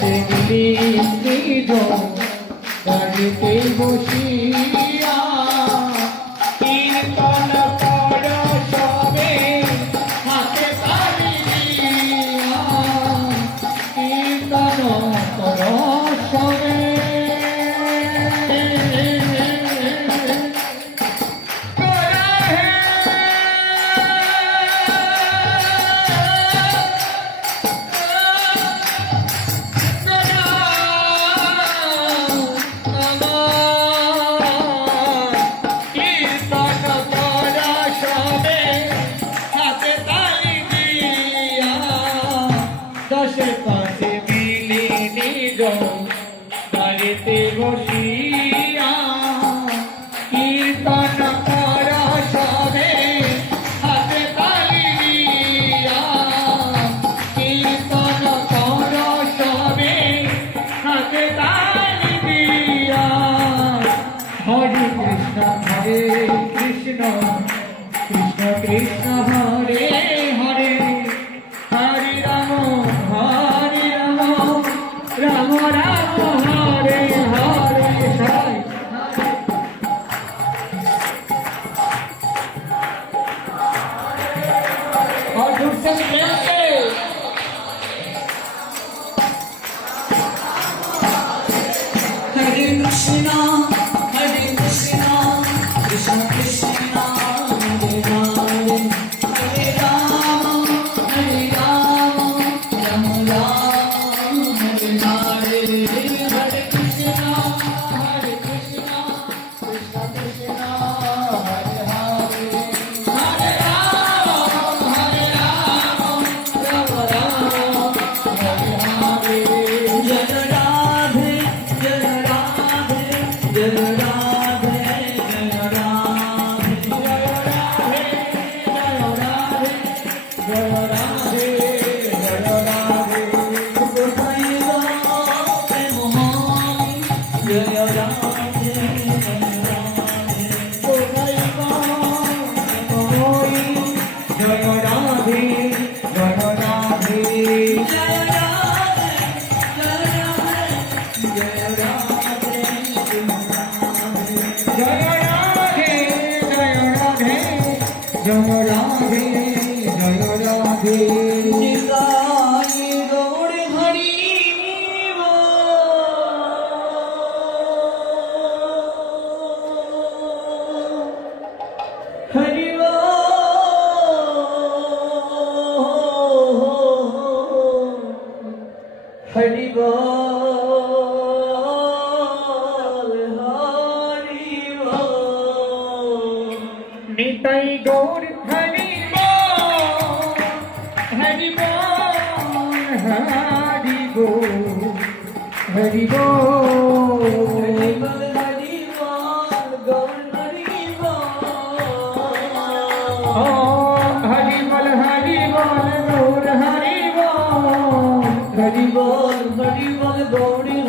পাশে মিলি নিজ বাড়িতে বসিয়া কীর্তন কর সবে হাতে তালি দিয়া কীর্তন কর সবে দশে পাশে মিলে নিজ বাড়িতে বসিয়া কীর্তন কর সবে হাতে তালি দিয়া কীর্তন কর সবে হাতে তালি দিয়া হরে কৃষ্ণ কৃষ্ণ কৃষ্ণ হরে হরে হরে রাম রাম রাম হরে হরে হরে और दूर से मिलेंगे हरे कृष्णा कृष्ण कृष्ण हरे हरे हरे राम राम राम हरे हरे हरे कृष्णा कृष्ण कृष्ण हरे हरे हरे राम राम राम हरे हरे जय राधे जय राधे जय राधे जय राधे जय राधे जय राधे जय राधे गोसाई प्रेम मोहनी जय राधे जय राधे गोसाई प्रेम मोहनी जय राधे जय राधे जय राधे जय राधे जय राधे जय राधे जय राधे जय राधे निताई गौर हरि हरि हरि निताई गौर हरि हरि हरि हरि हरि बोल गौरी